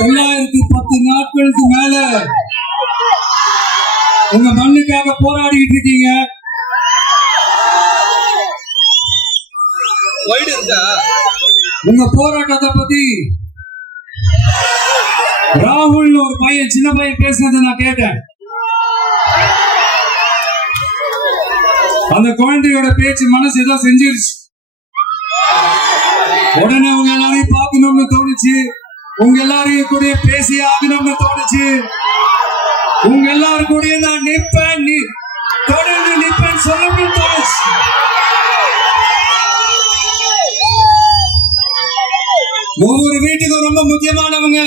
910 நாட்களுக்கு மேல உங்க மண்ணுக்காக போராடிட்டு இருக்கீங்க. உங்க போராட்டத்தை பத்தி ராகுல் ஒரு பையன், சின்ன பையன் பேசுனதை நான் கேட்டேன். அந்த குழந்தையோட பேச்சு மனசு ஏதோ செஞ்சிருச்சு. உடனே உங்க எல்லாரையும் பார்க்கணும்னு தோணுச்சு, உங்க எல்லாரையும் கூட பேசி ஆகணும்னு தோணுச்சு, உங்க எல்லாரும் கூட நான் நிற்பேன், நீ தொடர்ந்து நிற்பேன் சொல்லணும்னு தோணுச்சு. ஒவ்வொரு வீட்டுக்கும் ரொம்ப முக்கியமானவங்க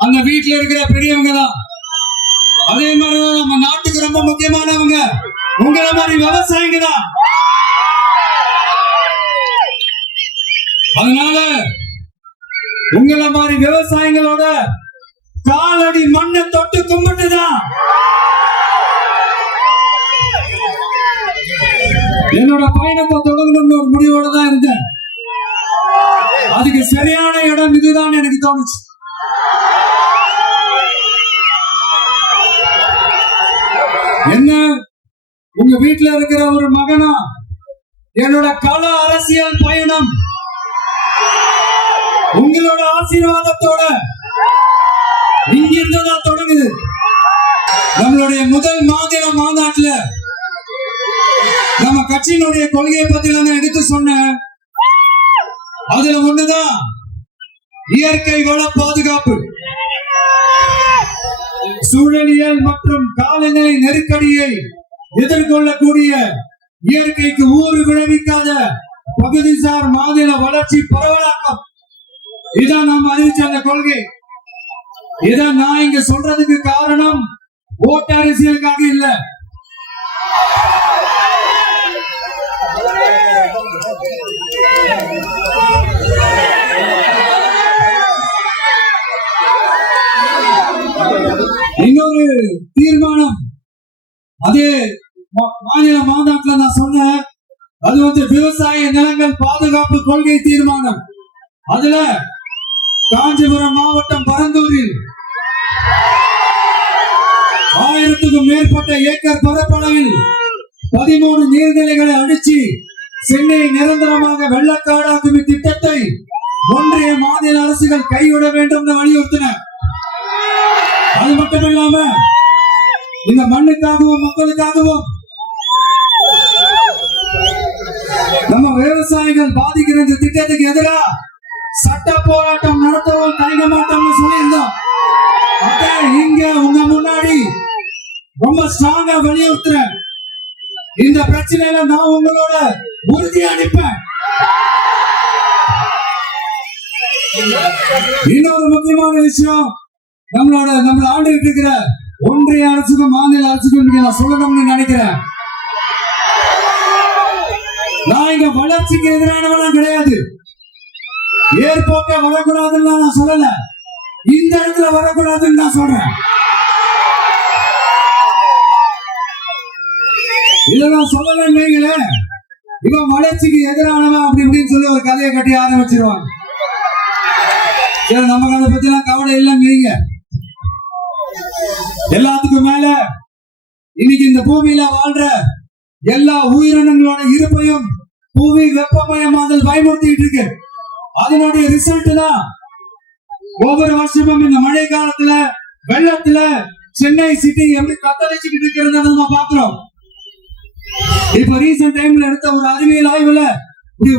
அந்த வீட்டுல இருக்கிற பெரியவங்க தான். அதே மாதிரிதான் நம்ம நாட்டுக்கு ரொம்ப முக்கியமானவங்க உங்களை மாதிரி விவசாயிங்க தான். அதனால உங்களை மாதிரி விவசாயிகளோட காலடி மண்ணை தொட்டு கும்பிட்டுதான் என்னோட பயணத்தை தொடங்கணும்னு ஒரு முடிவோட தான் இருந்தேன். அதுக்கு சரியான இடம் இதுதான் எனக்கு தோணுச்சு. என்ன, உங்க வீட்டுல இருக்கிற ஒரு மகனா என்னோட கள அரசியல் பயணம் உங்களோட ஆசீர்வாதத்தோட இங்கிருந்து தான் தொடங்குது. நம்மளுடைய முதல் மாநில மாநாட்டுல நம்ம கட்சியினுடைய கொள்கையை பத்தி நான் எடுத்து சொன்னேன். அதுல ஒண்ணுதான் இயற்கை வள பாதுகாப்பு. சூழலியல் மற்றும் காலநிலை நெருக்கடியை எதிர்கொள்ளக்கூடிய இயற்கைக்கு ஊறு விளைவிக்காத பகுதிசார் மாநில வளர்ச்சி பரவலாக்கம். இதான் நாம் அறிவிச்ச அந்த கொள்கை. இதான் நான் இங்க சொல்றதுக்கு காரணம் ஓட்டு அரசியலுக்காக இல்ல. இன்னொரு தீர்மானம் அதே மாநில மாநாட்டில் நான் சொன்னேன். அது விவசாய நிலங்கள் பாதுகாப்பு கொள்கை தீர்மானம். அதுல காஞ்சிபுரம் மாவட்டம் பரந்தூரில் 1000க்கும் மேற்பட்ட ஏக்கர் பரப்பளவில் 13 நீர்நிலைகளை அடிச்சு சென்னையை நிரந்தரமாக வெள்ளக்காடாக்கும் திட்டத்தை ஒன்றிய மாநில அரசுகள் கைவிட வேண்டும் என்று வலியுறுத்தின. அது மட்டும் இல்லாம இந்த மண்ணுக்காகவும் மக்களுக்காகவும் நம்ம விவசாயிகள் பாதிக்கிற இந்த திட்டத்துக்கு எதிராக சட்ட போராட்டம் நடத்தவும் தயங்க மாட்டோம்னு சொல்லியிருந்தோம். அதே இங்க உங்க முன்னாடி ரொம்ப ஸ்ட்ராங்கா வலியுறுத்துறேன். இந்த பிரச்சனையில நான் உங்களோட உறுதி அளிப்பேன். இன்னொரு முக்கியமான விஷயம், நம்மள ஆண்டுகிட்டு இருக்கிற ஒன்றிய அரசுக்கும் மாநில அரசுக்கும் நான் சொல்லணும்னு நினைக்கிறேன். நான் இங்க வளர்ச்சிக்கு எதிரானவெல்லாம் கிடையாது. ஏற்போக்க வரக்கூடாதுன்னு நான் சொல்லல, இந்த இடத்துல வரக்கூடாதுன்னு நான் சொல்றேன். இதெல்லாம் சொல்லலன்னு இவன் வளர்ச்சிக்கு எதிரானவன் அப்படி இப்படின்னு சொல்லி ஒரு கதையை கட்டி ஆரம்பிச்சிருவாங்க. நமக்கு அதை பத்தி எல்லாம் கவலை இல்லைங்க. எல்லாத்துக்கும் மேல இன்னைக்கு இந்த பூமியில வாழ்ற எல்லா உயிரினங்களோட இருப்பையும் புவி வெப்பமயமாதல் பயமுறுத்திட்டு இருக்கு. அதனுடைய ரிசல்ட் தான் ஒவ்வொரு வருஷமும் இந்த மழை காலத்துல வெள்ளத்துல சென்னை சிட்டி எப்படி தத்தளிச்சுக்கிட்டு இருக்கிறத நம்ம பாக்குறோம். இப்ப ரீசெண்ட் டைம்ல எடுத்த ஒரு அறிவியல் ஆய்வுல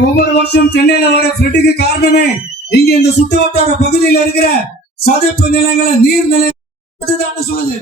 ஒவ்வொரு வருஷம் சென்னையில வர ஃபிளட்டுக்கு காரணமே இங்க இந்த சுற்றுவட்டார பகுதியில் இருக்கிற சதுப்பு நிலங்களை நீர்நிலை சொல்லுது.